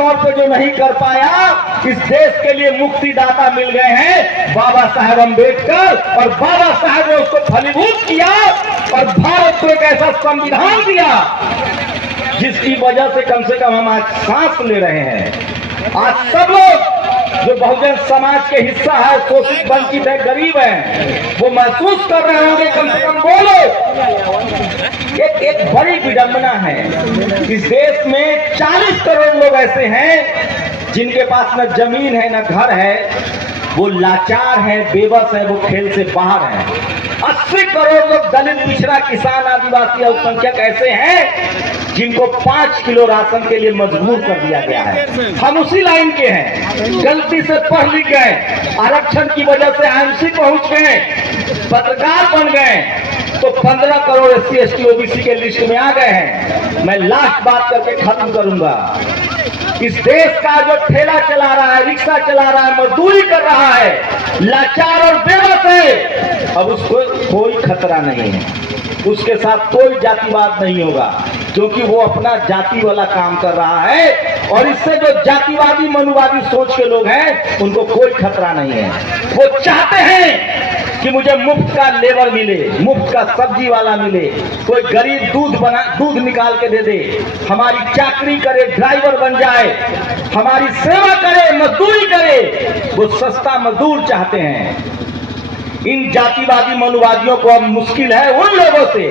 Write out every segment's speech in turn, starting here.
तौर पे जो नहीं कर पाया, इस देश के लिए मुक्तिदाता मिल गए हैं बाबा साहेब अम्बेडकर, और बाबा साहेब ने उसको फलीभूत किया और भारत को एक ऐसा संविधान दिया जिसकी वजह से कम हम आज सांस ले रहे हैं। आज सब लोग जो बहुजन समाज के हिस्सा है, शोषित वंचित है, गरीब है, वो महसूस कर रहे होंगे, कम से कम बोलो। एक बड़ी विडंबना है, इस देश में 40 करोड़ लोग ऐसे हैं जिनके पास न जमीन है न घर है, वो लाचार है, बेबस है, वो खेल से बाहर है। 80 करोड़ लोग दलित, पिछड़ा, किसान, आदिवासी, अल्पसंख्यक ऐसे हैं जिनको 5 किलो राशन के लिए मजबूर कर दिया गया है। हम उसी लाइन के हैं, गलती से पढ़ लिख गए, आरक्षण की वजह से आईएमसी पहुंच गए, पत्रकार बन गए, तो 15 करोड़ SC ST OBC के लिस्ट में आ गए हैं। मैं लास्ट बात करके खत्म करूंगा। इस देश का जो ठेला चला रहा है, रिक्शा चला रहा है, मजदूरी कर रहा है, लाचार और बेबस है, अब उसको कोई खतरा नहीं है, उसके साथ कोई जातिवाद नहीं होगा, क्योंकि वो अपना जाति वाला काम कर रहा है। और इससे जो जातिवादी मनुवादी सोच के लोग हैं, उनको कोई खतरा नहीं है। वो चाहते हैं कि मुझे मुफ्त का लेबर मिले, मुफ्त का सब्जी वाला मिले, कोई गरीब दूध निकाल के दे दे, हमारी चाकरी करे, ड्राइवर बन जाए, हमारी सेवा करे, मजदूरी करे। वो सस्ता मजदूर चाहते हैं। इन जातिवादी मनुवादियों को अब मुश्किल है उन लोगों से,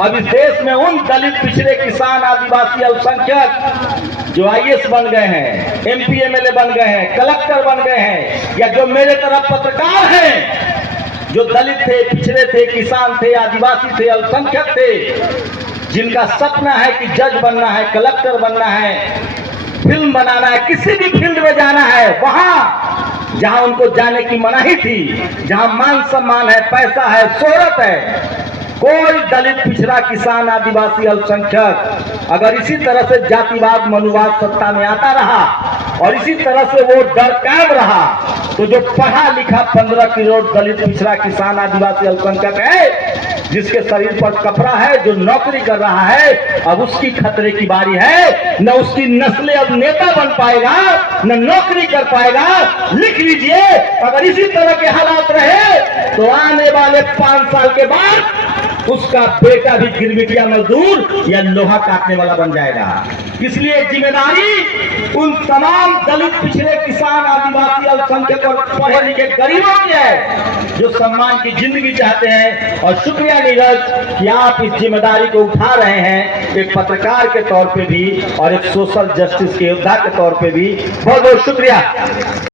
अब इस देश में उन दलित, पिछड़े, किसान, आदिवासी, अल्पसंख्यक जो IAS बन गए हैं, MP MLA बन गए हैं, कलेक्टर बन गए हैं, या जो मेरे तरफ पत्रकार हैं, जो दलित थे, पिछड़े थे, किसान थे, आदिवासी थे, अल्पसंख्यक थे, जिनका सपना है कि जज बनना है, कलेक्टर बनना है, फिल्म बनाना है, किसी भी फील्ड में जाना है, वहां जहां उनको जाने की मनाही थी, जहां मान सम्मान है, पैसा है, शोहरत है, कोई दलित, पिछड़ा, किसान, आदिवासी, अल्पसंख्यक अगर इसी तरह से जातिवाद मनुवाद सत्ता में आता रहा और इसी तरह से वो डर कायम रहा, तो जो पढ़ा लिखा 15 करोड़ दलित, पिछड़ा, किसान, आदिवासी, अल्पसंख्यक है, जिसके शरीर पर कपड़ा है, जो नौकरी कर रहा है, अब उसकी खतरे की बारी है। न उसकी नस्लें अब नेता बन पाएगा, न नौकरी कर पाएगा। लिख लीजिए, अगर इसी तरह के हालात रहे तो आने वाले 5 साल के बाद उसका बेटा भी गिरमिटिया मजदूर या लोहा काटने वाला बन जाएगा। इसलिए जिम्मेदारी उन तमाम दलित, पिछड़े, किसान, आदिवासी, अल्पसंख्यक और पढ़े लिखे गरीबों की है, जो सम्मान की जिंदगी चाहते हैं। और शुक्रिया नीरज कि आप इस जिम्मेदारी को उठा रहे हैं, एक पत्रकार के तौर पे भी और एक सोशल जस्टिस के योद्धा के तौर पे भी। बहुत बहुत शुक्रिया।